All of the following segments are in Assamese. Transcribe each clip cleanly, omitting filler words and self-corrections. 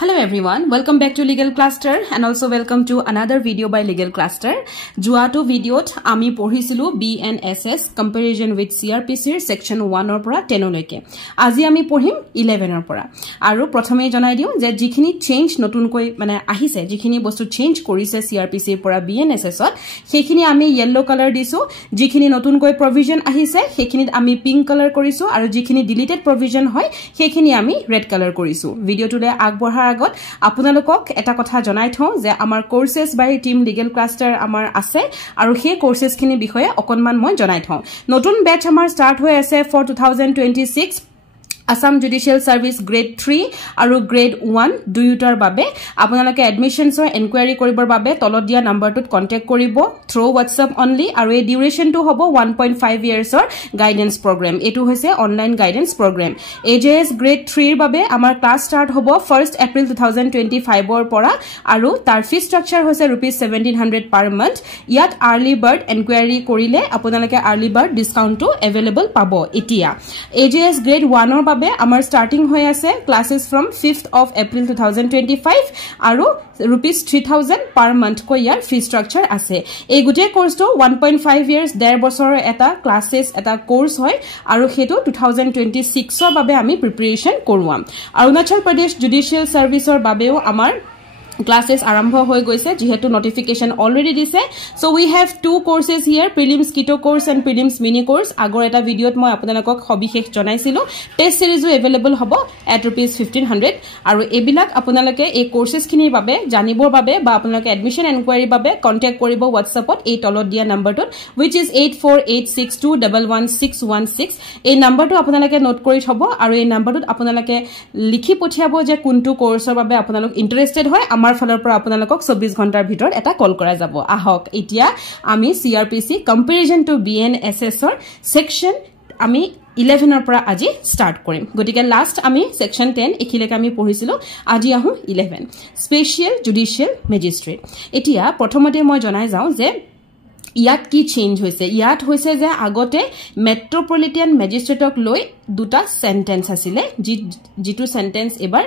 Hello everyone, welcome back to Legal Cluster and also welcome to another video by Legal Cluster. Juato video ami porhisilu BNSS comparison with CRPC section 1 or pora 10 loike. Aji ami porhim 11 or pora. Aru prothome janai diu je jikhini change notun koi mane ahise jikhini bostu change korise CRPC pora BNSS ot sekhini ami yellow color disu jikhini notun koi provision ahise sekhini ami pink color korisu aru jikhini deleted provision hoy sekhini ami red color korisu. Video today agborha আগত আপোনালোকক এটা কথা জনাই থওঁ যে আমাৰ কোৰ্সেস বাই টিম লিগেল ক্লাস্টাৰ আমাৰ আছে আৰু সেই কোৰ্সেস খিনি বিষয়ে অকনমান মই জনাই থওঁ নতুন ব্যাচ আমাৰ স্টাৰ্ট হৈ আছে for 2026 Assam Judicial Service Grade 3 aru Grade 1 duyutar babe apunaloke admissions or inquiry koribor babe tolot dia number tut contact koribo through WhatsApp only aru a duration to hobo 1.5 years or guidance program etu hoise online guidance program AJS Grade 3 babe amar class start hobo 1st April 2025 or pora aru tar fee structure hoise ₹1700 per month yat early bird inquiry korile apunaloke early bird discount to available pabo etia AJS Grade 1 or Amar starting hoy ase classes from 5th of April 2025 aru ₹3000 per month ko year fee structure ase ei gute course to 1.5 years der bosor eta classes eta course hoy aru hetu 2026 or babe ami preparation koruam Arunachal Pradesh Judicial Service or babeo amar classes arambho hoy goise jihetu notification already dise so we have two courses here prelims keto course and prelims mini course agor eta video moi apunalok hobikhesh jonaisilu test series available hobo at ₹1500 aru ebilak apunaloke ei courses khini babe janibor babe ba apunaloke admission inquiry babe contact koribo WhatsApp ot ei tolot dia number tut which is 8486211616 ei number tu apunaloke note kori thobo aru ei number tut apunaloke likhi pothiabo je kuntu course or babe apunalok interested hoy ফালৰ পৰা আপোনালোকক 24 ঘণ্টাৰ ভিতৰত এটা কল কৰা যাব আহক এতিয়া আমি CRPC comparison to BNSS ৰ সেকশন আমি 11 ৰ পৰা আজি স্টাৰ্ট কৰিম গতিকে লাষ্ট আমি সেকশন 10 এখিলেক আমি পঢ়িছিলো আজি আহু 11 স্পেশাল জুডিশিয়াল ম্যাজিস্ট্ৰেট এতিয়া প্ৰথমতে মই জনাই যাও যে ইয়াত কি চেঞ্জ হৈছে ইয়াত হৈছে যে আগতে মেট্ৰোপলিটান ম্যাজিস্ট্ৰেটক লৈ দুটা সেন্টেন্স আছিলে জিটু সেন্টেন্স এবাৰ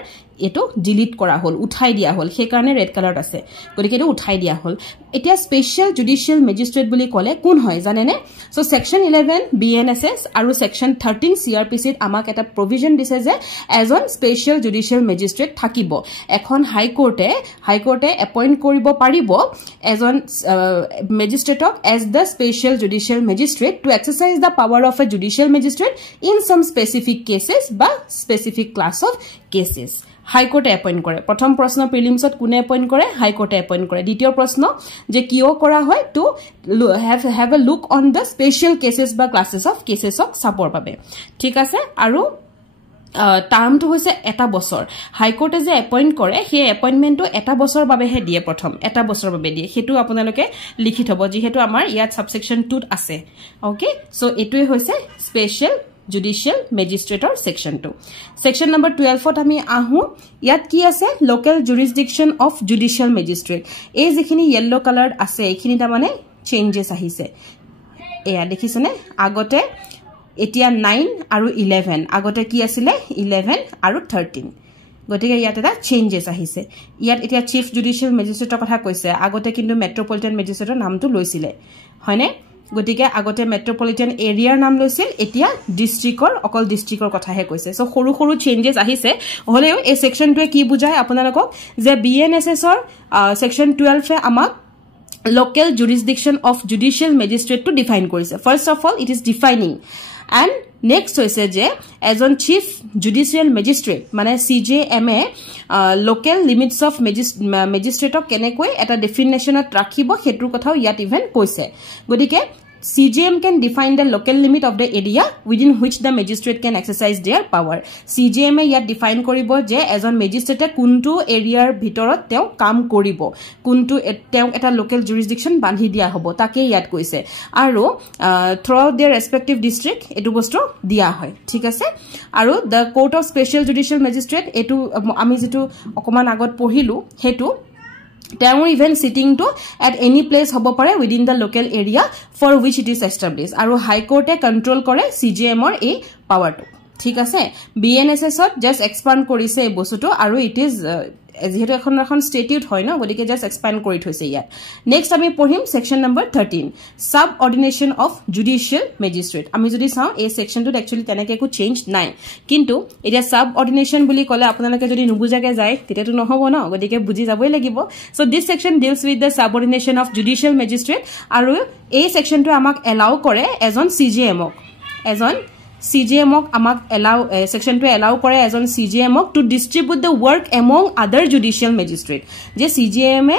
এটো ডিলিট কৰা হল উঠাই দিয়া হল সেই কাৰণে ৰেড কালাৰত আছে গতিকে এটো উঠাই দিয়া হল এতিয়া স্পেশাল জুডিশিয়াল ম্যাজিস্ট্ৰেট বুলি কলে কোন হয় জানেনে সো সেকশন 11 BNSS আৰু সেকশন 13 CRPC ত আমাক এটা প্ৰভিজন দিছে যে এজন স্পেশাল জুডিশিয়াল ম্যাজিস্ট্ৰেট থাকিব এখন হাই কোৰ্টে এপইন্ট কৰিব পাৰিব এজন ম্যাজিস্ট্ৰেটক as the special judicial magistrate to exercise the power of a judicial magistrate in some specific cases বা specific class of cases হাই কোর্টে এপয়েন্ট করে প্রথম প্রশ্ন প্রিলিমসত কোনে এপয়েন্ট করে হাই কোর্টে এপয়েন্ট করে দ্বিতীয় প্রশ্ন যে কিও করা হয় to have a look on the special cases বা ক্লাসেস অফ কেসেসক সাপোর পাবে ঠিক আছে আৰু টাৰ্ম তো হৈছে এটা বছৰ হাই কোৰ্টে যে এপয়েন্ট কৰে সেই এপয়েন্টমেন্টটো এটা বছৰ বাবে হে দিয়ে প্ৰথম এটা বছৰ বাবে দিয়ে হেতু আপোনালোকে লিখি থব যেহেতু আমাৰ ইয়াত সাবসেকশন 2 ত আছে ওকে সো এটোই হৈছে স্পেশাল জুডিশিয়াল ম্যাজিস্ট্ৰেটৰ সেকশন 2 সেকশন নম্বৰ 12 ত আমি আহু ইয়াত কি আছে local jurisdiction of judicial magistrate এই যিখিনি ইয়েলো কালাৰ আছে এইখিনি তা মানে চেঞ্জেস আহিছে এয়া দেখিছনে আগতে এতিয়া 9 আৰু 11 আগতে কি আছিল 11 আৰু 13 গতিকে ইয়াত এটা চেঞ্জেস আহিছে ইয়াত এতিয়া চিফ জুডিশিয়াল ম্যাজিস্ট্ৰেটৰ কথা কৈছে আগতে কিন্তু মেট্ৰোপলিটান ম্যাজিস্ট্ৰেটৰ নামটো লৈছিলে হয়নে গতিকে আগতে মেট্ৰোপলিটান এৰিয়াৰ নাম লৈছিল এতিয়া ডিস্ট্ৰিক্টৰ অকল ডিস্ট্ৰিক্টৰ কথাহে কৈছে সো সৰু সৰু চেঞ্জেস আহিছে হলেও এই সেকশনটোৱে কি বুজায় আপোনালোকক যে BNSS ৰ সেকশন 12 এ আমাক local jurisdiction of judicial magistrate to define korise first of all it is defining and next hoise je as on chief judicial magistrate mane CJMA local limits of magistrate ok kenekoi eta definition at rakhibo hetur kothao yat even koise godike CJM can define the local limit of the area within which the magistrate can exercise their power. CJM yat define koribo je ejon magistrate kuntu area bhitorot teo kam koribo kuntu teo eta local jurisdiction bandhi dia hobo take yat koise aru throughout their respective district etu bosto dia hoy thik ase aru the court of special judicial magistrate etu ami jitu okoman agot pohilu hetu Town even sitting to at any place hobo pare within the local area for which it is established. Aru High Court control kore CJM or a power to. ঠিক আছে BNSS ত জাস্ট এক্সপান্ড কৰিছে এই বস্তুটো আৰু ইট ইজ যেহেতু এখন ষ্টেটিউট হয় ন গতিকে জাস্ট এক্সপান্ড কৰি থৈছে ইয়াত নেক্সট আমি পঢ়িম section number 13 subordination of judicial magistrate আমি যদি চাও এই সেকশনটোত একচুয়ালি তেনেকে একো চেঞ্জ নাই কিন্তু এতিয়া সাব অৰ্ডিনেশন বুলি কলে আপোনালোকে যদি নুবুজাকে যায় তেতিয়াটো নহব ন গতিকে বুজি যাবই লাগিব so this section deals with the subordination of judicial magistrate আৰু এই সেকশনটো আমাক এলাউ কৰে এজন CJM amak allow section to allow kore as on CJM to distribute the work among other judicial magistrate je CJM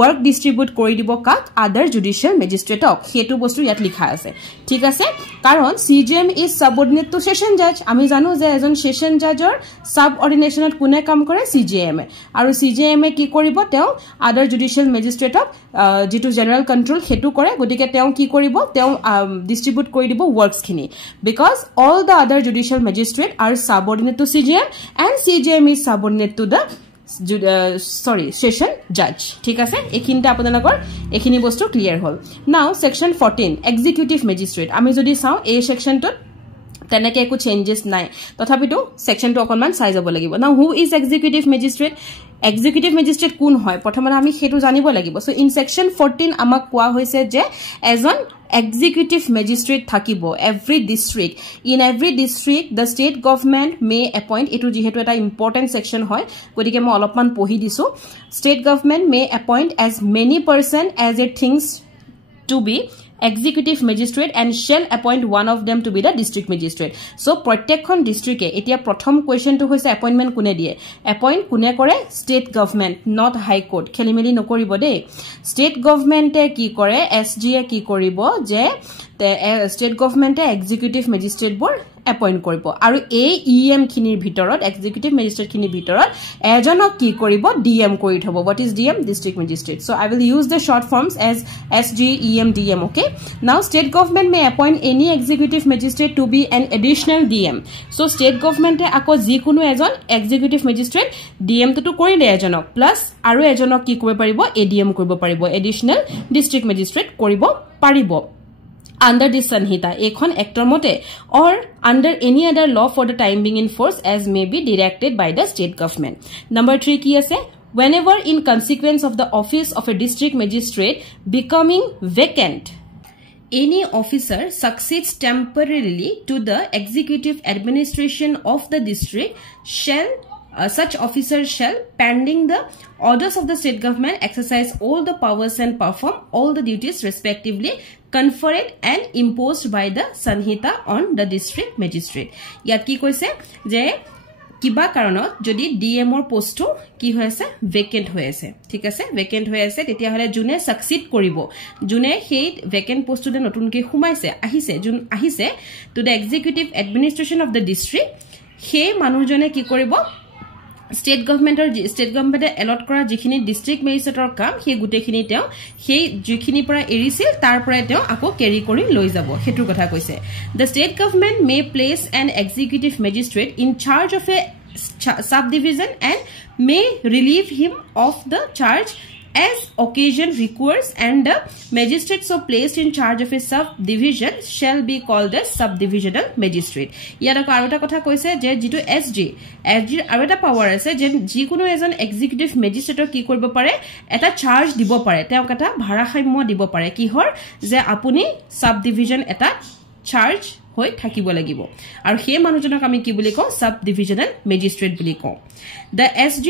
work distribute kori dibo kak other judicial magistrate ok hetu bostu yat likha ase thik ase karon CJM is subordinate to session judge ami janu je as on session judge or subordination ot kune kam kore CJM aru CJM ki koribo teo other judicial magistrate ok jitu general control hetu kore gotike teo ki koribo teo distribute kori dibo works khini because all the other judicial magistrate are subordinate to CJM and CJM is subordinate to the session judge ঠিক আছে এখিনটা আপোনালোকৰ এখিনি বস্তু ক্লিয়াৰ হল now section 14 executive magistrate আমি যদি চাও এই সেকশনটোত তেনেকে একো চেঞ্জেস নাই তথাপিতো সেকশনটো অকনমান চাই যাব লাগিব now who is executive magistrate কোন হয় প্ৰথমে আমি হেতু জানিব লাগিব so in section 14 আমাক কোৱা হৈছে যে এজন executive magistrate thakibo every district in every district the state government may appoint etu jihetu eta important section hoy godike mo olopman pohi disu state government may appoint as many person as it thinks to be executive magistrate and shall appoint one of them to be the district magistrate so protyekhon district e etia prothom question to hoise appointment kune die appoint kune kore state government not high court khelimeli nokoribo de state government e ki kore SGA ki koribo je state government e executive magistrate bor appoint koribo aru EM khinir bhitorot executive magistrate khinir bhitorot ejonok ki koribo DM kori thobo what is DM district magistrate so I will use the short forms as SG EM DM okay now state government may appoint any executive magistrate to be an additional DM so state government e ako jikunu ejon executive magistrate DM to korile ejonok plus aru ejonok ki koribo paribo ADM koribo paribo additional district magistrate koribo paribo under this Sanhita ekhon actor mote or under any other law for the time being in force as may be directed by the state government number 3 ki ase whenever in consequence of the office of a district magistrate becoming vacant any officer succeeds temporarily to the executive administration of the district shall such officer shall pending the orders of the state government exercise all the powers and perform all the duties respectively conferred and imposed by the Sanhita on the district magistrate yat ki koise je কিবা কাৰণত যদি ডিএম ৰ পোষ্টটো কি হৈছে ভেকেন্ট হৈ আছে ঠিক আছে ভেকেন্ট হৈ আছে তেতিয়া হলে জুনে সাকসিড কৰিব জুনে সেই ভেকেন্ট পোষ্টটোতে নতুনকৈ খুমাইছে আহিছে to the executive administration of the district সেই মানুহজনে কি কৰিব স্টেট গভৰ্ণমেণ্টে এলট কৰা যিখিনি ডিস্ট্ৰিক্ট মেজিষ্ট্ৰেটৰ কাম সেই গুটেখিনি তেওঁ সেই যিখিনি পৰা এৰিছিল তাৰ পৰা তেওঁ আকৌ কেৰি কৰি লৈ যাব হেতুৰ কথা কৈছে the state government may place an executive magistrate in charge of a subdivision and may relieve him of the charge as occasion requires and the magistrate so placed in charge of a subdivision shall be called a subdivisional magistrate yara karota kotha koise je jitu SG arota power ase je jikuno ejon executive magistrate ki koribo pare eta charge dibo pare te kata bhara khaimmo dibo pare ki hor je apuni subdivision eta charge hoy থাকিব লাগিব আৰু হে মানুহজনক আমি কি বুলি কও সাব ডিভিজনাল ম্যাজিস্ট্ৰেট বুলি কও the SG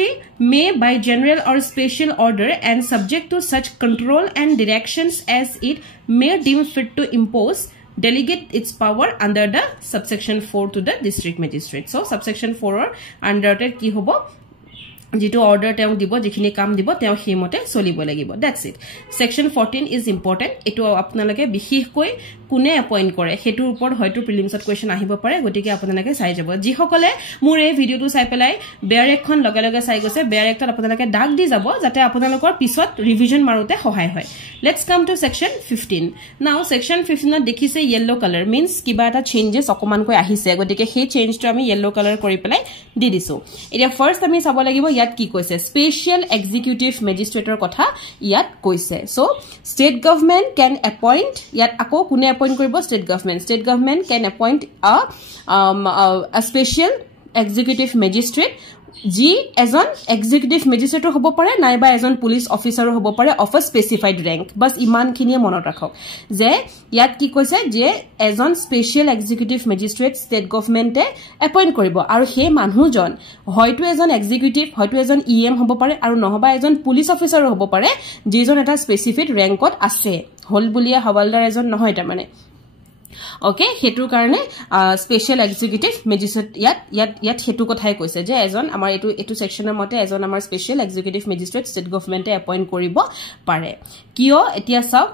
may by general or special order and subject to such control and directions as it may deem fit to impose delegate its power under the subsection 4 to the district magistrate so subsection 4 or under it ki hobo जितो ऑर्डर तेउ दिबो जिखिनि काम दिबो तेउ हेमते चलिबो लागिबो that's it section 14 is important एटु आपनालके बिशेष कोइ कुने अपॉइंट करे हेतुर ऊपर हयतो प्रिलिम्सत क्वेश्चन आहिबो पारे गटिके आपनालके चाइ जाबो जि हकले मोर ए ভিডিওটো চাই পেলাই বেয়াৰ এখন লগে লগে চাই গৈছে বেয়াৰ একত आपनालके ডাক দি যাব যাতে आपनालকৰ পিছত ৰিভিজন মাৰুতে সহায় হয় লেটস কাম টু সেকশন 15 নাও সেকশন 15 ত দেখিছে yellow color means কিবা এটা চেঞ্জেস অকমান কৈ আহিছে গটিকে সেই চেঞ্জটো আমি yellow color কৰি পেলাই দি দিছো এতিয়া ফাৰ্স্ট আমি চাব লাগিব ইয়াত কি কৈছে স্পেশাল এক্সিকিউটিভ ম্যাজিস্ট্ৰেটৰ কথা ইয়াত কৈছে so state government can appoint ইয়াত আকৌ কোনে এপইন্ট কৰিব state government can appoint a special executive magistrate যি এজন এক্সিকিউটিভ ম্যাজিস্ট্ৰেট হ'ব পাৰে নাইবা এজন পুলিশ অফিচাৰ হ'ব পাৰে অফ আ স্পেসিফাইড ৰেংক বাস ইমানখিনিয়ে মনত ৰাখক যে ইয়াত কি কৈছে যে এজন স্পেশাল এক্সিকিউটিভ ম্যাজিস্ট্ৰেট স্টেট গভৰ্নমেন্টে এপইন্ট কৰিব আৰু সেই মানুহজন হয়তো এজন এক্সিকিউটিভ হয়তো এজন ইএম হ'ব পাৰে আৰু নহবা এজন পুলিশ অফিচাৰ হ'ব পাৰে যিজন এটা স্পেসিফিক ৰেংকত আছে হল বুলিয়া হৱালদাৰ এজন নহয় তাৰ মানে ওকে হেতুৰ কাৰণে স্পেশাল এক্সিকিউটিভ ম্যাজিস্ট্ৰেট ইয়াত হেতু কথাই কৈছে যে এজন আমাৰ এটো সেকশনৰ মতে এজন আমাৰ স্পেশাল এক্সিকিউটিভ ম্যাজিস্ট্ৰেট স্টেট গভৰ্নমেন্টে এপইন্ট কৰিব পাৰে কিয় এতিয়া চাও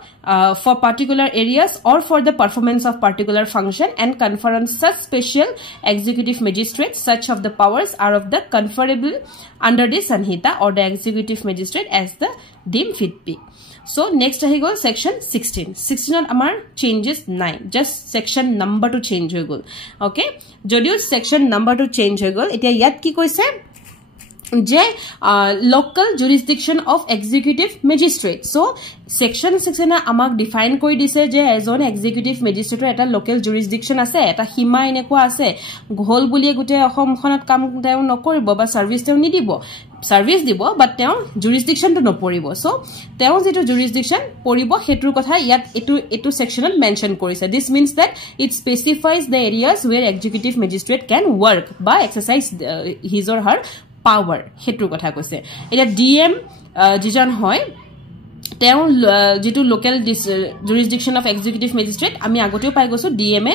for particular areas or for the performance of particular function and confer on such special executive magistrate such of the powers are of the conferable under the Sanhita or the executive magistrate as the deemed fit be. So next ahi gol section 16 on amar changes 9 just section number to change hoy gol okay jodio section number to change hoy gol etia yat ki koise যে local jurisdiction of executive magistrate so section 6 na amak define koi dise je ejon executive magistrate eta local jurisdiction ase eta hima enekwa ase ghol bulie gute ahom khonat kam teu nokoribo ba service teu ni dibo service dibo but teu jurisdiction to noporibo so teu jetu jurisdiction poribo hetur kotha yat etu sectionat mention korise this means that it specifies the areas where executive magistrate can work by exercise his or her power hetur kotha koise eta dm jijan hoy তেও যেটো local jurisdiction of executive magistrate আমি আগতেও পাই গৈছো ডিএমএ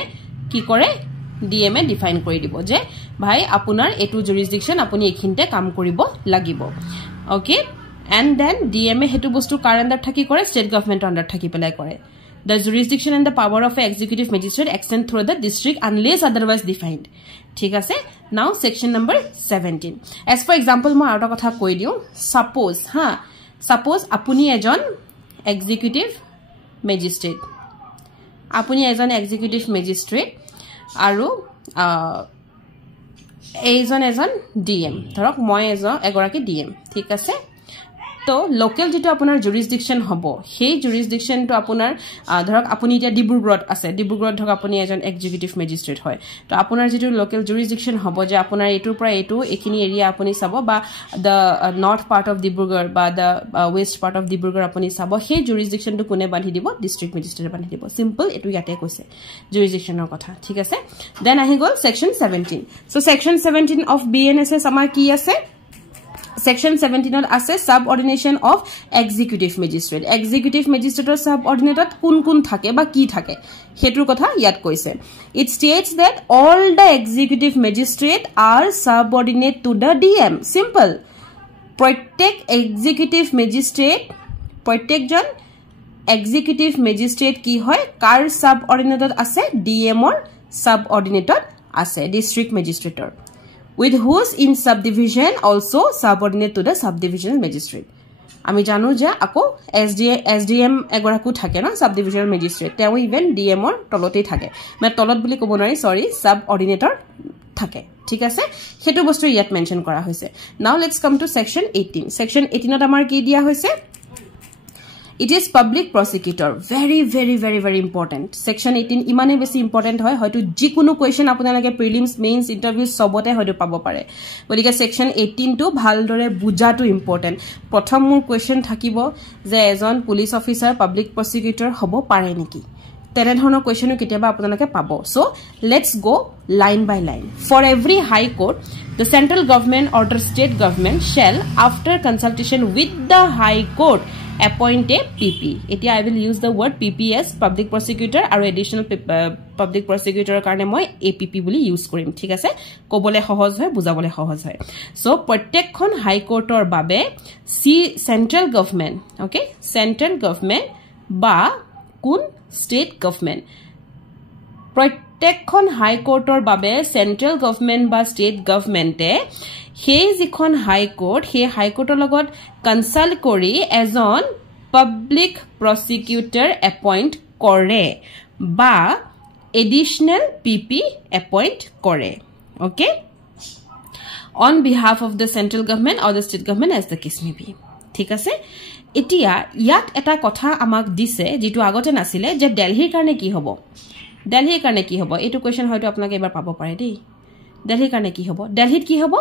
কি কৰে ডিএমএ ডিফাইন কৰি দিব যে ভাই আপোনাৰ এটো jurisdiction আপুনি এখিনতে কাম কৰিব লাগিব ওকে এন্ড দেন ডিএমএ হেতু বস্তু কাৰ আন্ডাৰ থাকি কৰে স্টেট গভৰ্নমেন্ট আন্ডাৰ থাকি পেলাই কৰে the jurisdiction and the power of a executive magistrate extend through the district unless otherwise defined ঠিক আছে now section number 17 as for example মই আৰু কথা কৈ দিও suppose apuni ejon executive magistrate aru ejon dm thorok moi egoraki dm thik ase তো লোকাল যেটো আপোনাৰ jurisdiction হবো সেই jurisdiction তো আপোনাৰ ধৰক আপুনি এতিয়া ডিব্ৰুগড়ত আছে ডিব্ৰুগড়ত ধৰক আপুনি এজন এক্সিকিউটিভ ম্যাজিস্ট্ৰেট হয় তো আপোনাৰ যেটো লোকাল jurisdiction হবো যে আপোনাৰ এটোৰ পৰা এটো এখিনি এৰিয়া আপুনি চাব বা the north part of Dibrugarh বা the west part of Dibrugarh আপুনি চাব সেই jurisdiction তো কোনে বান্ধি দিব ডিস্ট্ৰিক্ট ম্যাজিস্ট্ৰেট বান্ধি দিব সিম্পল এটো ইয়াতে কৈছে jurisdictionৰ কথা ঠিক আছে দেন আহি গল section 17 so section 17 of BNSS আমাৰ কি আছে Section 17 ot ase subordination of executive magistrate or subordinate kun thake ba ki thake hetur kotha yat koise it states that all the executive magistrate are subordinate to the DM simple protect executive magistrate ki hoy kar subordinate ase DM or subordinate ase district magistrate with whose in subdivision also subordinate to the subdivisional magistrate আমি জানো যে আকো SDM এগৰাকু থাকে না subdivisional magistrate তেও ইভেন DM ৰ তলতে থাকে মানে তলত বুলি ক'ব নোৱাৰি সৰি subordinator থাকে ঠিক আছে হেতু বস্তু ইয়াত মেনশন কৰা হৈছে now let's come to section 18 ত আমাৰ কি দিয়া হৈছে It is public prosecutor very important section 18 imane besi important hoy hoyto jikunu question apunalage prelims mains interviews sobote hoyto pabo pare bodike section 18 to bhal dore buja to important prothom mur question thakibo je ejon police officer public prosecutor hobo pare niki tere dhonor question kitiaba apunalage pabo so let's go line by line for every high court the central government or the state government shall after consultation with the high court appoint a PP. I will use the word PP as public prosecutor or additional public prosecutor karone moi APP boli use korim thik ase kobole সহজ হয় বুজাবলে সহজ হয় so প্ৰত্যেকখন হাই কোৰ্টৰ বাবে central government okay central government বা কোন state government প্ৰত্যেকখন হাই কোৰ্টৰ বাবে central government বা state government সেই যিখন হাই কোৰ্ট সেই হাই কোৰ্টৰ লগত কনসাল্ট কৰি এজন পাবলিক প্ৰসিকিউটৰ এপইন্ট কৰে বা এডিশনাল পিপি এপইন্ট কৰে okay on behalf of the central government or the state government as the case may be. ঠিক আছে এতিয়া ইয়াত এটা কথা আমাক দিছে যেটো আগতে নাছিলে যে দিল্লীৰ কাৰণে কি হ'ব দিল্লীৰ কাৰণে কি হ'ব এটো কোৱেশ্চন হয়তো আপোনালোকে এবাৰ পাব পাৰে দেই দিল্লীৰ কাৰণে কি হ'ব দিল্লীত কি হ'ব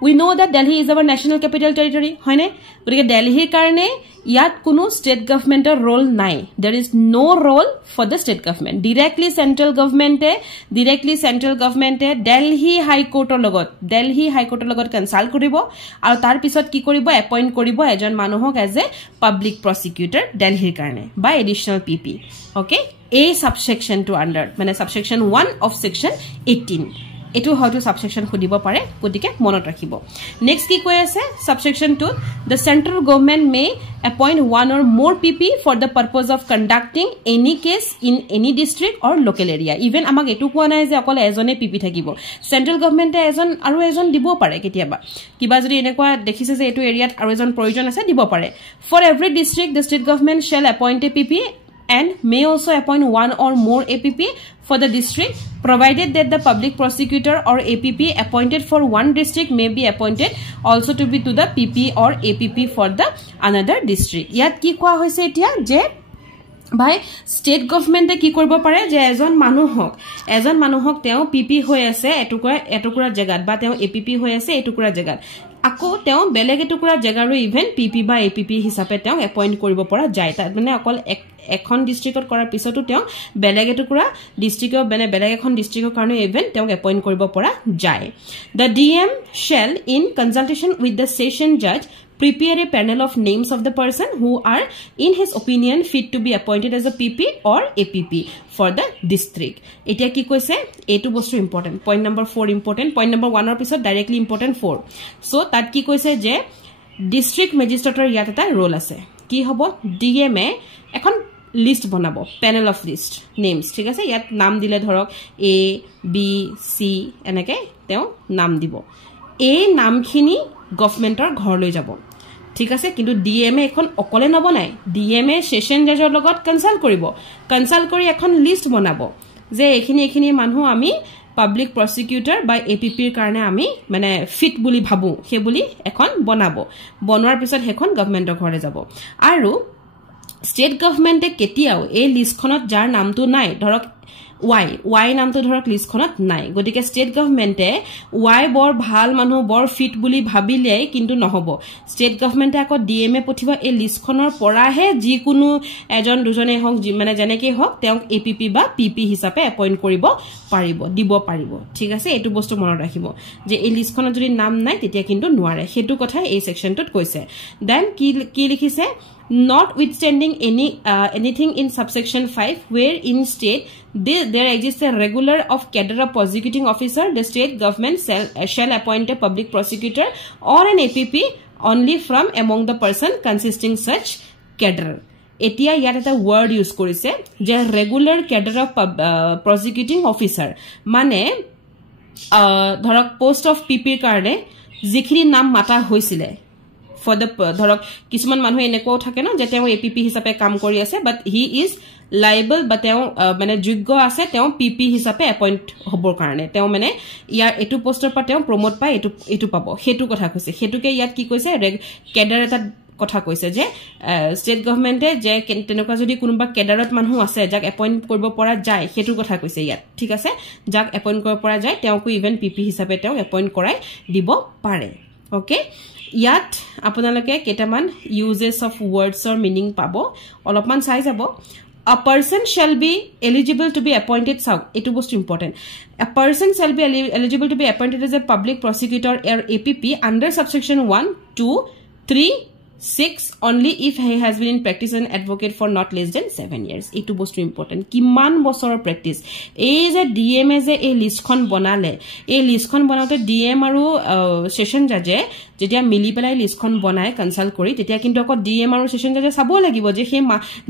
we know that Delhi is our national capital territory হয় না গতিকে দিল্লীৰ কাৰণে ইয়াত কোনো state government role নাই there is no role for the state government directly central government Delhi high court লগত কনসাল্ট কৰিব আৰু তাৰ পিছত কি কৰিব এপইন্ট কৰিব এজন মানুহক as a public prosecutor দিল্লীৰ কাৰণে by additional pp okay a subsection to under মানে subsection 1 of section 18 এটো হয়তো সাবসেকশন খুদিব পারে গতিকে মনত ৰাখিব নেক্সট কি কৈ আছে subsection 2 the central government may appoint one or more pp for the purpose of conducting any case in any district or local area even আমাক এটো কোৱা নাই যে অকল এজনে pp থাকিব সেন্ট্ৰাল গভৰ্নমেন্টে এজন আৰু এজন দিব পাৰে কেতিয়াবা কিবা যদি এনেকুৱা দেখিছে যে এটো এৰিয়াত আৰু এজন প্ৰয়োজন আছে দিব পাৰে for every district the state government shall appoint a pp and may also appoint one or more APP for the district provided that the public prosecutor or APP appointed for one district may be appointed also to be to the PP or APP for the another district yat ki koa hoise etia je ভাই স্টেট গভর্নমেন্টে কি কৰিব পাৰে যে এজন মানুহক তেও পিপি হৈ আছে এটুকুৰা জায়গাত বা তেও এপিপি হৈ আছে এটুকুৰা জায়গাত আকৌ তেও বেলেগ এটুকুৰা জায়গাৰো ইভেন পিপি বা এপিপি হিচাপে তেও এপইন্ট কৰিব পৰা যায় তাত মানে অকল এখন ডিস্ট্ৰিক্টত কৰাৰ পিছতো তেও বেলেগ এটুকুৰা ডিস্ট্ৰিক্টৰ বেলেগ এখন ডিস্ট্ৰিক্টৰ কাৰণে ইভেন তেও এপইন্ট কৰিব পৰা যায় the DM shall in consultation with the session judge prepare a panel of names of the person who are in his opinion fit to be appointed as a PP or APP for the district etia ki koise etu bostu important point number 4 important point number 1 or pisot directly important 4 so tat ki koise je district magistrateor yat eta role ase ki hobo DM e ekhon list banabo panel of list names ঠিক আছে ইয়াত নাম দিলে ধৰক A B C এনেকে তেও নাম দিব এই নামখিনি গভৰ্নমেন্টৰ ঘৰ লৈ যাব ঠিক আছে কিন্তু ডিএমএ এখন অকলে নবনাই ডিএমএ সেশন জাজৰ লগত কনসাল্ট কৰি এখন লিষ্ট বনাব যে এখিনি মানুহ আমি পাবলিক প্ৰসিকিউটৰ বা এপিপিৰ কাৰণে আমি মানে ফিট বুলি ভাবো হে বুলি এখন বনাব বনোৱাৰ পিছত হেখন গভৰ্নমেন্টৰ ঘৰে যাব আৰু স্টেট গভৰ্নমেন্টে কেতিয়াও এই লিষ্টখনত যাৰ নামটো নাই ধৰক Y নামটো ধৰক লিষ্টখনত নাই গতিকে স্টেট গভৰ্নমেন্টে Y বৰ ভাল মানুহ বৰ ফিট বুলি ভাবিলে কিন্তু নহব স্টেট গভৰ্নমেন্টে আকৌ ডিএমএ পঠিবা এই লিষ্টখনৰ পৰাহে যি কোনো এজন দুজনে হক মানে জেনেকে হক তেওঁক এপিপি বা পিপি হিচাপে এপইন্ট কৰিব দিব পাৰিব ঠিক আছে এটো বস্তু মনত ৰাখিব যে এই লিষ্টখনত যদি নাম নাই তেতিয়া কিন্তু নোৱাৰে হেতু কথা এই সেকশনটোত কৈছে দেন কি লিখিছে notwithstanding anything in subsection 5 where in state there exists a regular of cadre of prosecuting officer the state government shall appoint a public prosecutor or an APP only from among the person consisting such cadre etia yat eta word use korise je regular cadre of prosecuting officer mane dhorok post of PP karone jikhini nam mata hoisile for the ধৰক কিছুমান মানুহ এনেকো থাকে না যে তেও এপিপি হিচাপে কাম কৰি আছে বাট হি ইজ লায়েবল বা তেও মানে যোগ্য আছে তেও পিপি হিচাপে এপইন্ট হবৰ কাৰণে তেও মানে ইয়াৰ এটু পোষ্টৰ পৰা তেও প্ৰমোট পায় এটু পাব হেতু কথা কৈছে হেতুকে ইয়াত কি কৈছে কেডাৰ এটা কথা কৈছে যে স্টেট গভৰ্নমেন্টে যে তেনেকুৱা যদি কোনোবা কেডাৰত মানুহ আছে যাক এপইন্ট কৰিব পৰা যায় হেতু কথা কৈছে ইয়াত ঠিক আছে যাক এপইন্ট কৰিব পৰা যায় তেওকো ইভেন পিপি হিচাপে তেও এপইন্ট কৰাই দিব পাৰে ওকে ইয়াত আপোনালোকে কেটামান uses of words or meaning পাবো অলপমান চাই যাব a person shall be eligible to be appointed etu bostu important a person shall be eligible to be appointed as a public prosecutor or APP under subsection 1 2 3 6 only if he has been in practice as an advocate for not less than 7 years etu bostu important kiman bosorer practice ei je dm je ei list khon banale ei list khon banaute dm aru session judge jetia mili pelai list khon banai consult kori tetia kintu ako dm aru session judge sabo lagibo je he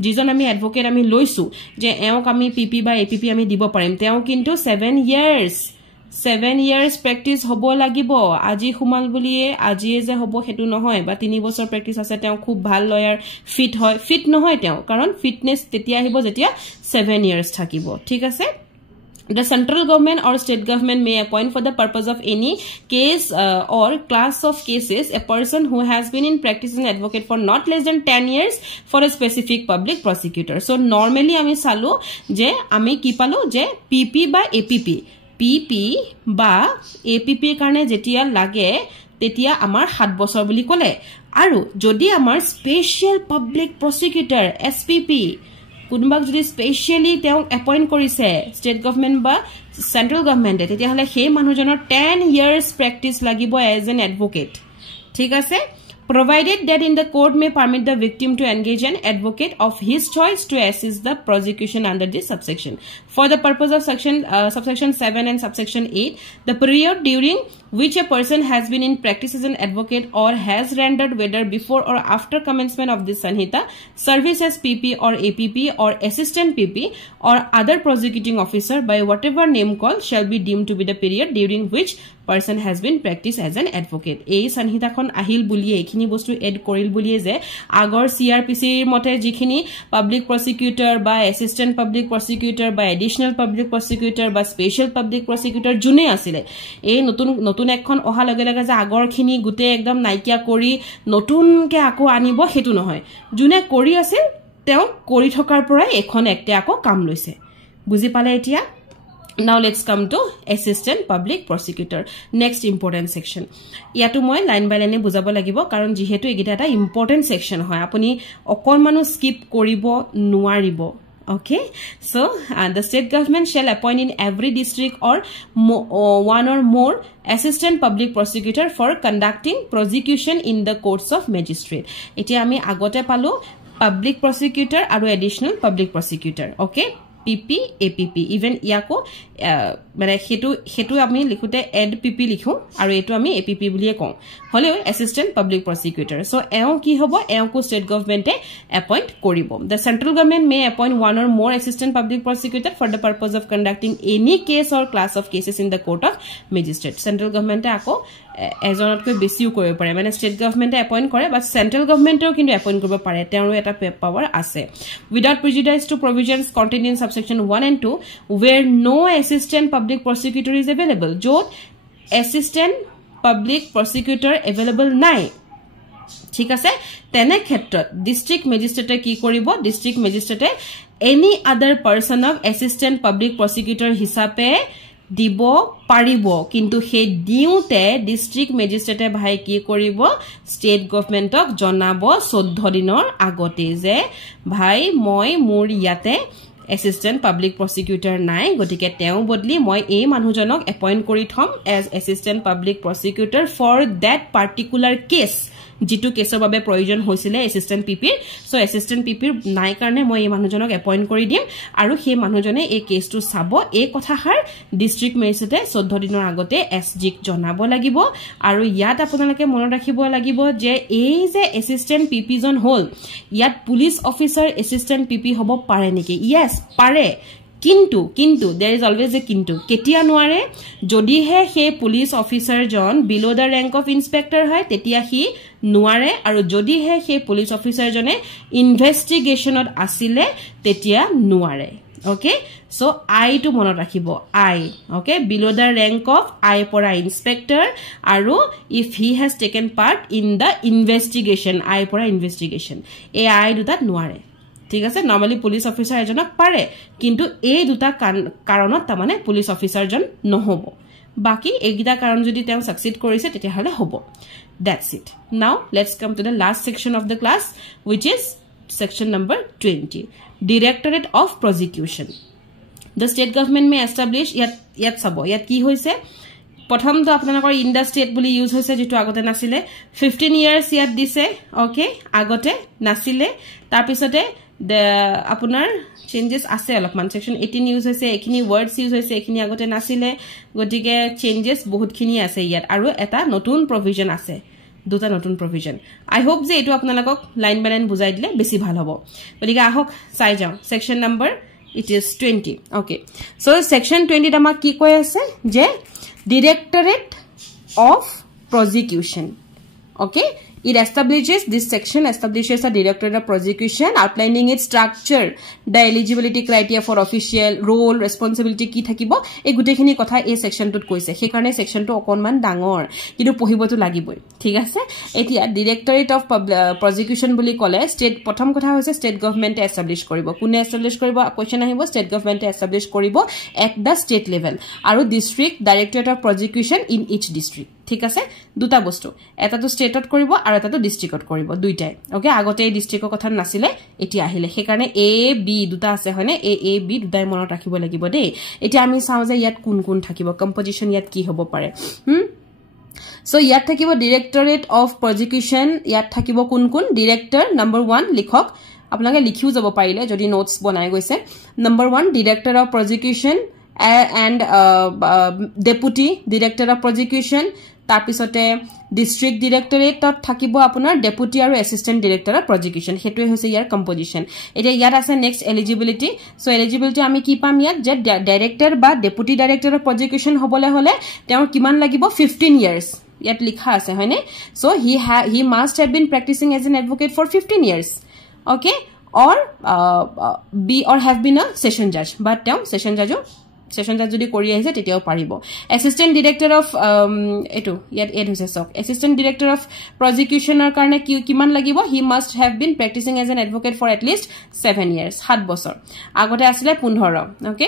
jijon ami advocate ami loisu je eok ami pp ba app ami dibo parim teo kintu 7 years practice hobo lagibo aji humal buliye aji je hobo hetu nohoy ba 3 বছৰ practice আছে তেও খুব ভাল লয়াৰ ফিট নহয় তেও কাৰণ ফিটনেস তেতিয়া আহিব যেতিয়া 7 years থাকিব ঠিক আছে The central government or state government may appoint for the purpose of any case or class of cases a person who has been in practice as an advocate for not less than 10 years for a specific public prosecutor. So normally ami salu je ami ki palo je PP ba APP PP ba APP karone jetia lage tetia amar 7 বছৰ বুলি কলে আৰু যদি আমাৰ স্পেশাল পাব্লিক প্ৰসিকিউটৰ SPP কোনবাক যদি স্পেশালি তেওঁ এপইন্ট কৰিছে স্টেট গভৰ্নমেন্ট বা সেন্ট্ৰাল গভৰ্নমেন্টে তেতিয়া হলে সেই মানুহজনৰ 10 ইয়ার্স প্র্যাকটিস লাগিব এজ এন এডভোকেট ঠিক আছে provided that in the court may permit the victim to engage an advocate of his choice to assist the prosecution under this subsection for the purpose of subsection 7 and subsection 8 the period during which a person has been in practice as an advocate or has rendered whether before or after commencement of this sanhita service as PP or APP or assistant PP or other prosecuting officer by whatever name called shall be deemed to be the period during which person has been practiced as an advocate ei sanhita khon ahil buliye ekhini bostu add koril buliye je agor CRPC mote jikhini public prosecutor ba assistant public prosecutor ba additional public prosecutor ba special public prosecutor june asile ei notun ekkhon oha lage lage je agor khini gute ekdom naikia kori notun ke ako anibo hetu nohoy june kori asil teo kori thokar porai ekhon ekte ako kam loise buji pale etia Now let's come to assistant public prosecutor next important section ইয়াটো মই লাইন বাই লাইনে বুজাব লাগিব কাৰণ যেহেতু এগিটা এটা ইম্পৰ্টেন্ট সেকশন হয় আপুনি অকল মানু স্কিপ কৰিব নোৱাৰিব okay so the state government shall appoint in every district or one or more assistant public prosecutor for conducting prosecution in the courts of magistrate এতিয়া আমি আগতে পালো public prosecutor আৰু additional public prosecutor okay PP APP even ইয়াকো মানে হেতু আমি লিখোতে add PP লিখো আৰু এটো আমি APP বুলিয়ে কওঁ হলে assistant public prosecutor so এও কি হ'ব এওকো state government appoint কৰিব the central government may appoint one or more assistant public prosecutor for the purpose of conducting any case or class of cases in the court of magistrate central government আকৌ এজনতকৈ বেছিও কৰিব পাৰে মানে স্টেট গভৰ্নমেন্টে এপইন্ট কৰে বাট সেন্ট্ৰাল গভৰ্নমেন্টেও কিন্তু এপইন্ট কৰিব পাৰে তেওঁৰ এটা পাৱাৰ আছে without prejudice to provisions contained in subsection 1 and 2 where no assistant public prosecutor is available jot assistant public prosecutor available নাই ঠিক আছে তেনে ক্ষেত্ৰত ডিস্ট্ৰিক্ট ম্যাজিস্ট্ৰেটে কি কৰিব district ম্যাজিস্ট্ৰেটে any other person of assistant public prosecutor হিচাপে দিব পাৰিব কিন্তু হে দিউতে ডিস্ট্ৰিক্ট ম্যাজিস্ট্ৰেটে ভাই কি কৰিব ষ্টেট গভৰ্নমেন্টক জনাব 14 দিনৰ আগতে যে ভাই মই মোৰ ইয়াতে assistant public prosecutor নাই গটিকে তেও বদলি মই এই মানুহজনক এপইন্ট কৰি থম as assistant public prosecutor for that particular case जितु केसर বাবে প্ৰয়োজন হৈছিলে অ্যাসিস্ট্যান্ট পিপিৰ সো অ্যাসিস্ট্যান্ট পিপিৰ নাই কাৰণে মই এই মানুহজনক এপইন্ট কৰি দিম আৰু সেই মানুহজনে এই কেছটো চাব এই কথাহাৰ ডিস্ট্ৰিক্ট ম্যাজিস্ট্ৰেটে 14 দিনৰ আগতে এসজিক জনাব লাগিব আৰু ইয়াত আপোনালোকে মনত ৰাখিব লাগিব যে এই যে অ্যাসিস্ট্যান্ট পিপি জন হল ইয়াত পুলিশ অফিসাৰ অ্যাসিস্ট্যান্ট পিপি হ'ব পাৰে নেকি yes পাৰে কিন্তু there is always a কিন্তু কেতিয়া নোৱাৰে যদি হে হে পুলিশ অফিসাৰ জন below the rank of inspector হয় তেতিয়া হি নোৱাৰে আৰু যদি হে হে পুলিশ অফিসাৰ জনে ইনভেষ্টিগেশনত আছিল তেতিয়া নোৱাৰে okay so I to মনত ৰাখিব I okay below the rank of I পৰা inspector আৰু if he has taken part in the investigation I পৰা investigation এই I দুটাত নোৱাৰে ঠিক আছে নরমালি পুলিশ অফিসার এজনক পারে কিন্তু এই দুটা কারণত তা মানে পুলিশ অফিসার জন নহব বাকি এগিটা কারণ যদি তেও সাকসিড কৰিছে তেতিয়া হলে হ'ব that's it now let's come to the last section of the class which is section number 20 directorate of prosecution the state government may establish yat sabo yat ki hoise প্ৰথম তো আপোনালোকৰ ইন দা ষ্টেট বুলি ইউজ হৈছে যেটো আগতে নাছিলে 15 ইয়ার্স ইয়াত দিছে ওকে আগতে নাছিলে তাৰ পিছতে আপোনাৰ চেঞ্জেস আছে অলপমান সেকশন 18 ইউজ হৈছে এখিনি ওয়ার্ডস ইউজ হৈছে এখিনি আগতে নাছিলে গটিকে চেঞ্জেস বহুতখিনি আছে ইয়াত আৰু এটা নতুন প্ৰভিজন আছে দুটা নতুন প্ৰভিজন আই হোপ যে এটো আপোনালোকক লাইন বাই লাইন বুজাই দিলে বেছি ভাল হ'ব গটিকে আহক চাই যাও section number it is 20 okay so section 20 আমা কি কয় আছে যে Directorate of Prosecution okay It establishes, this section establishes a Directorate of Prosecution, outlining its structure, the eligibility criteria for official, role, responsibility ki thakibo. Ei gutekhini kotha ei section tut koise. He karone section to okonman dangor, kintu pohibo to lagiboi. Thik ase? Etia Directorate of Prosecution boli kole state prothom kotha hoise state government establish koribo. Kune establish koribo? Question ahibo state government establish koribo at the state level. Aru district Directorate of Prosecution in each district. ঠিক আছে দুটা বস্তু এটা তো স্টেটত কৰিব আৰু এটা তো ডিস্ট্ৰিক্টত কৰিব দুইটাই ওকে আগতে এই ডিস্ট্ৰিক্টৰ কথা নাছিলে এটি আহিলে সেই কাৰণে এ বি দুটা আছে হয়নে এ বি দুটাই মনত ৰাখিব লাগিব দেই এতিয়া আমি চাও যে ইয়াত কোন কোন থাকিব কম্পোজিশন ইয়াত কি হ'ব পাৰে সো ইয়াত থাকিব Directorate of Prosecution ইয়াত থাকিব কোন কোন ডিৰেক্টৰ নম্বৰ 1 লিখক আপোনালোকে লিখিও যাব পাৰিলে যদি নোটস বনাই গৈছে number 1 Director of Prosecution and Deputy Director of Prosecution তাৰপিছতে ডিস্ট্ৰিক্ট ডিৰেক্টৰেটত থাকিব আপোনাৰ ডেপুটি আৰু এসিস্ট্যান্ট ডিৰেক্টৰ অফ প্ৰজিকিউশন হেতুৱে হৈছে ইয়াৰ কম্পোজিশন এতিয়া ইয়াত আছে নেক্সট এলিজিবিলিটি সো এলিজিবিলিটি আমি কি পাম ইয়াত যে ডাইৰেক্টৰ বা ডেপুটি ডাইৰেক্টৰ অফ প্ৰজিকিউশন হ'বলে হলে তেওঁৰ কিমান লাগিব 15 ইয়াৰ্স ইয়াত লিখা আছে হয়নে so he must have been practicing as an advocate for 15 years okay or be or have been a session judge but তেওঁ session judge যদি কৰি আহিছে তেতিয়াও পাৰিব এসিস্ট্যান্ট ডিৰেক্টৰ অফ এটো ইয়াত এড হৈছে সক এসিস্ট্যান্ট ডিৰেক্টৰ অফ প্ৰজিকিউশনৰ কাৰণে কিমান লাগিব he must have been practising as an advocate for at least 7 years 7 বছৰ আগতে আছিল 15 ওকে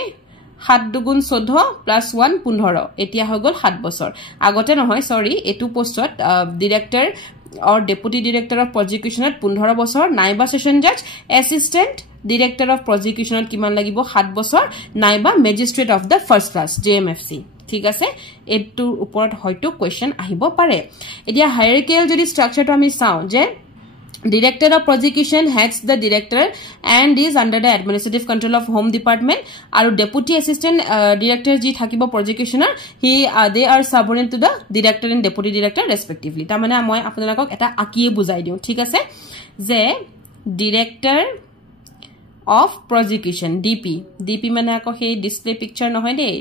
7 দুগুণ 14 প্লাস 1 15 এতিয়া হৈ গল 7 বছৰ আগতে নহয় সৰি এটো পোষ্টত director or deputy director of prosecution at 15 বছৰ নাইবা সেশন জাজ assistant director of prosecution at কিমান লাগিব 7 বছৰ নাইবা magistrate of the first class JMFC ঠিক আছে এটোৰ ওপৰত হয়তো কোৱেশ্চন আহিব পাৰে এতিয়া হায়াৰাৰ্কিয়াল যদি স্ট্ৰাকচাৰটো আমি চাও যে Director of Prosecution heads the director and is under the administrative control of Home Department aru deputy assistant director ji thakibo prosecutioner they are subordinate to the director and deputy director respectively ta mane moi apunalok eta akiye bujai diu thik ase je director of prosecution DP mane ako he display picture nohoy dei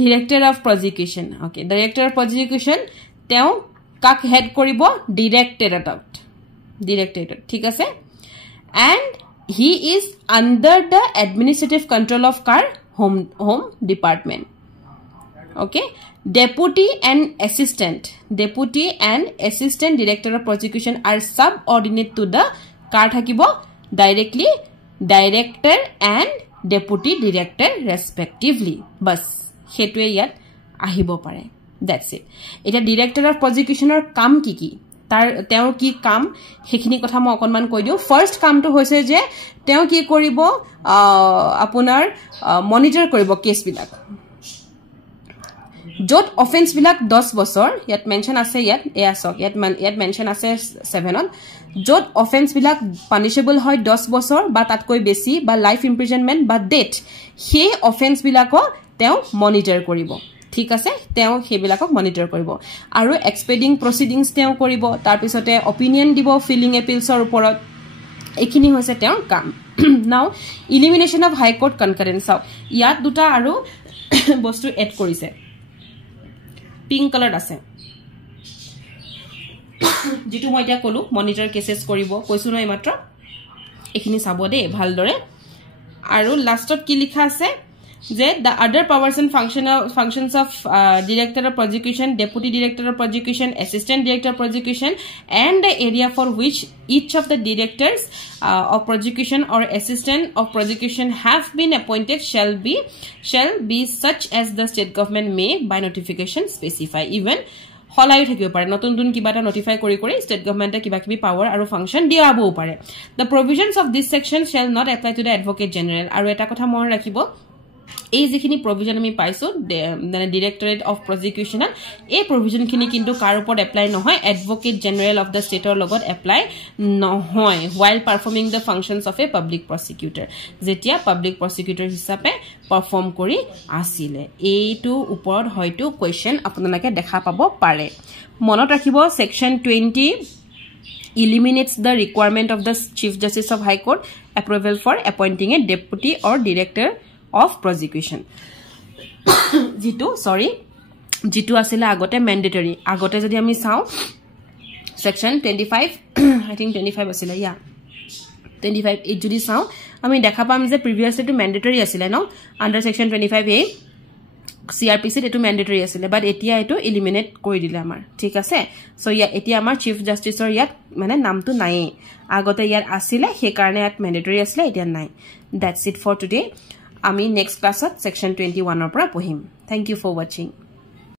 director of prosecution okay director of prosecution teo kak head koribo directorate ঠিক আছে and he is under the administrative control of car home department okay deputy and assistant director of prosecution are subordinate to the car thakibo directly director and deputy director respectively bas hetue yat ahibo pare that's it eta director of prosecution or kam ki তেওঁ কি কাম হেখিনি কথা মই অকনমান কৈ দিও ফাৰ্স্ট কামটো হৈছে যে তেওঁ কি কৰিব আপোনাৰ মনিটৰ কৰিব কেছ বিলাক যত অফেন্স বিলাক 10 বছৰ ইয়াত মেনশন আছে ইয়াত এয়াসক ইয়াত মেনশন আছে 7ত যত অফেন্স বিলাক পানিশেবল হয় 10 বছৰ বা তাতকৈ বেছি বা লাইফ ইমপ্ৰিজনমেন্ট বা ডেথ হে অফেন্স বিলাকো তেওঁ মনিটৰ কৰিব ঠিক আছে তেওঁ হেবিলাকক মনিটৰ কৰিব আৰু এক্সপেডিং প্ৰসিডিংস তেওঁ কৰিব তাৰ পিছতে অপিনিয়ন দিব ফিলিং এপিলছৰ ওপৰত এখিনি হৈছে তেওঁৰ কাম নাও ইলিমিনেশন অফ হাই কোৰ্ট কনকাৰেন্স ইয়াত দুটা আৰু বস্তু এড কৰিছে পিংক কালাৰ আছে যেটো মই এতিয়া কলো মনিটৰ কেसेस কৰিব কৈছো নহয় মাত্ৰ এখিনি চাব দে ভালদৰে আৰু লাষ্টত কি লিখা আছে যে the other powers and functions of director of prosecution deputy director of prosecution assistant director of prosecution and the area for which each of the directors of prosecution or assistant of prosecution have been appointed shall be such as the state government may by notification specify even হলাই থাকিব পাৰে নতুন নতুন কিবাটা নোটিফাই কৰি স্টেট গভৰ্ণমেণ্টে কিবা কিবি পাৱাৰ আৰু ফাংচন দিয়াবও পাৰে the provisions of this section shall not apply to the advocate general আৰু এটা কথা মনত ৰাখিব এই যিখিনি প্ৰভিজন আমি পাইছো ডাইৰেক্টৰেট অফ প্ৰজিকিউশন এই প্ৰভিজন খিনি কিন্তু কাৰ ওপৰত এপ্লাই নহয় এডভোকেট জেনাৰেল অফ দা ষ্টেটৰ লগত এপ্লাই নহয় while performing the functions of a public prosecutor যেতিয়া পাব্লিক প্ৰসিকিউটৰ হিচাপে পাৰফৰ্ম কৰি আছিল এইটো ওপৰত হয়তো কোৱেশ্চন আপোনালোকে দেখা পাব পাৰে মনত ৰাখিব section 20 eliminates the requirement of the chief justice of high court approval for appointing a deputy or director of prosecution জিটো আসলে আগতে ম্যান্ডেটরি আগতে যদি আমি চাও section 25 I think 25 asile yeah 25 it jodi saw ami dekha pam je previously to mandatory asile no under section 25A CRPC etu mandatory asile but etia etu eliminate koi dile amar thik ase so ya etia amar chief justice or yat mane nam tu nai agote yar asile he karone at mandatory asile etia nai that's it for today ami next class at section 21 or pra pohim thank you for watching